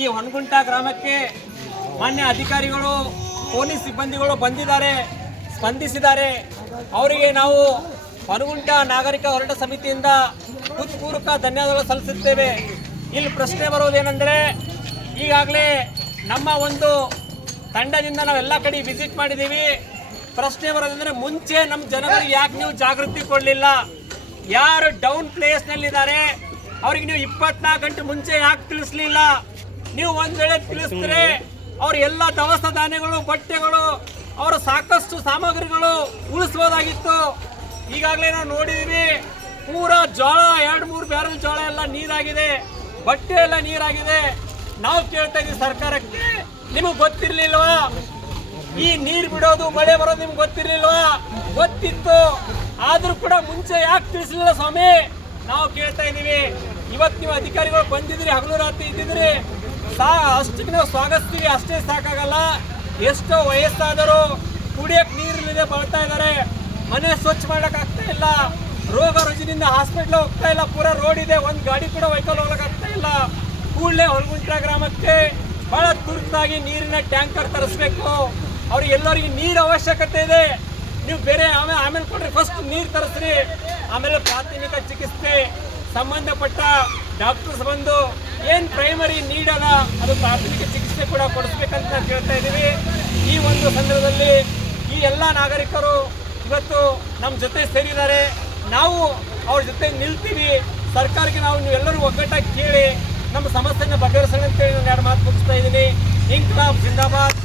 ಈ ಹೊನಗುಂಟ ಗ್ರಾಮಕ್ಕೆ ಮಾನ್ಯ ಅಧಿಕಾರಿಗಳು, ಪೊಲೀಸ್ ಸಿಬ್ಬಂದಿಗಳು ಬಂದಿದ್ದಾರೆ, ಸ್ಪಂದಿಸಿದ್ದಾರೆ. ಅವರಿಗೆ ನಾವು ಹೊನಗುಂಟ ನಾಗರಿಕ ಹೋರಾಟ ಸಮಿತಿಯಿಂದ ಹೃತ್ಪೂರ್ವಕ ಧನ್ಯವಾದಗಳು ಸಲ್ಲಿಸುತ್ತೇವೆ. ಇಲ್ಲಿ ಪ್ರಶ್ನೆ ಬರೋದೇನೆಂದರೆ ಈಗಾಗಲೇ ನಮ್ಮ ಒಂದು ತಂಡದಿಂದ ನಾವೆಲ್ಲ ಕಡೆ ವಿಸಿಟ್ ಮಾಡಿದ್ದೀವಿ. ಪ್ರಶ್ನೆ ಬರೋದಂದರೆ ಮುಂಚೆ ನಮ್ಮ ಜನರಿಗೆ ಯಾಕೆ ನೀವು ಜಾಗೃತಿ ಕೊಡಲಿಲ್ಲ? ಯಾರು ಡೌನ್ ಪ್ಲೇಸ್ನಲ್ಲಿದ್ದಾರೆ ಅವ್ರಿಗೆ ನೀವು ಇಪ್ಪತ್ನಾಲ್ಕು ಗಂಟೆ ಮುಂಚೆ ಯಾಕೆ ತಿಳಿಸ್ಲಿಲ್ಲ? ನೀವು ಒಂದ್ ವೇಳೆ ತಿಳಿಸಿದ್ರೆ ಅವ್ರ ಎಲ್ಲ ದವಸ ಧಾನ್ಯಗಳು, ಬಟ್ಟೆಗಳು, ಅವರ ಸಾಕಷ್ಟು ಸಾಮಗ್ರಿಗಳು ಉಳಿಸ್ಬೋದಾಗಿತ್ತು. ಈಗಾಗಲೇ ನಾವು ನೋಡಿದೀವಿ, ಪೂರ ಜೋಳ, ಎರಡು ಮೂರು ಬ್ಯಾರಲ್ ಜೋಳ ಎಲ್ಲ ನೀರಾಗಿದೆ. ಬಟ್ಟೆ ಎಲ್ಲ ನೀರಾಗಿದೆ. ನಾವು ಕೇಳ್ತಾ ಇದೀವಿ ಸರ್ಕಾರಕ್ಕೆ, ನಿಮಗೆ ಗೊತ್ತಿರ್ಲಿಲ್ವಾ? ಈ ನೀರು ಬಿಡೋದು, ಮಳೆ ಬರೋದು ನಿಮ್ಗೆ ಗೊತ್ತಿರ್ಲಿಲ್ವಾ? ಗೊತ್ತಿತ್ತು. ಆದ್ರೂ ಕೂಡ ಮುಂಚೆ ಯಾಕೆ ತಿಳಿಸಲಿಲ್ಲ ಸ್ವಾಮಿ? ನಾವು ಕೇಳ್ತಾ ಇದೀವಿ. ಇವತ್ತು ನೀವು ಅಧಿಕಾರಿಗಳು ಬಂದಿದ್ರಿ, ಹಗಲು ರಾತ್ರಿ ಇದ್ದಿದ್ರಿ. ಸಾ ಅಷ್ಟಕ್ಕೆ ನಾವು ಸ್ವಾಗತಿಸ್ತೀವಿ, ಅಷ್ಟೇ ಸಾಕಾಗಲ್ಲ. ಎಷ್ಟೋ ವಯಸ್ಸಾದರೂ ಕುಡಿಯಕ್ಕೆ ನೀರಿಲ್ಲದೆ ಬರ್ತಾ ಇದ್ದಾರೆ. ಮನೆ ಸ್ವಚ್ಛ ಮಾಡೋಕ್ಕಾಗ್ತಾ ಇಲ್ಲ. ರೋಗ ರುಜಿನಿಂದ ಹಾಸ್ಪಿಟ್ಲ್ ಹೋಗ್ತಾ ಇಲ್ಲ. ಪೂರಾ ರೋಡ್ ಇದೆ. ಒಂದು ಗಾಡಿ ಕೂಡ ವೆಹಿಕಲ್ ಹೋಗಕ್ ಆಗ್ತಾ ಇಲ್ಲ. ಕೂಡಲೇ ಹೊಲಗುಂಟ ಗ್ರಾಮಕ್ಕೆ ಬಹಳ ತುರ್ತಾಗಿ ನೀರಿನ ಟ್ಯಾಂಕರ್ ತರಿಸ್ಬೇಕು. ಅವ್ರಿಗೆ ಎಲ್ಲರಿಗೂ ನೀರು ಅವಶ್ಯಕತೆ ಇದೆ. ನೀವು ಬೇರೆ ಆಮೇಲೆ ಆಮೇಲೆ ಕೊಡ್ರಿ. ಫಸ್ಟ್ ನೀರು ತರಿಸ್ರಿ. ಆಮೇಲೆ ಪ್ರಾಥಮಿಕ ಚಿಕಿತ್ಸೆ. ಸಂಬಂಧಪಟ್ಟ ಡಾಕ್ಟರ್ಸ್ ಬಂದು ಏನ್ ಪ್ರೈಮರಿ ನೀಡಲ್ಲ, ಅದು ಪ್ರಾಥಮಿಕ ಚಿಕಿತ್ಸೆ ಕೂಡ ಕೊಡಿಸ್ಬೇಕಂತ ನಾವು ಕೇಳ್ತಾ ಇದ್ದೀವಿ. ಈ ಒಂದು ಸಂದರ್ಭದಲ್ಲಿ ಈ ಎಲ್ಲ ನಾಗರಿಕರು ಇವತ್ತು ನಮ್ಮ ಜೊತೆ ಸೇರಿದ್ದಾರೆ. ನಾವು ಅವ್ರ ಜೊತೆ ನಿಲ್ತೀವಿ. ಸರ್ಕಾರಕ್ಕೆ ನಾವು ನೀವೆಲ್ಲರೂ ಒಗ್ಗಟ್ಟಾಗಿ ಕೇಳಿ, ನಮ್ಮ ಸಮಸ್ಯೆಯನ್ನು ಬಗೆಹರಿಸೋಣ ಅಂತೇಳಿ ನಾನು ಎರಡು ಮಾತು ಮುಗಿಸ್ತಾ ಇದ್ದೀನಿ. ಇಂಕ್ಲಾಬ್ ಜಿಂದಾಬಾದ್.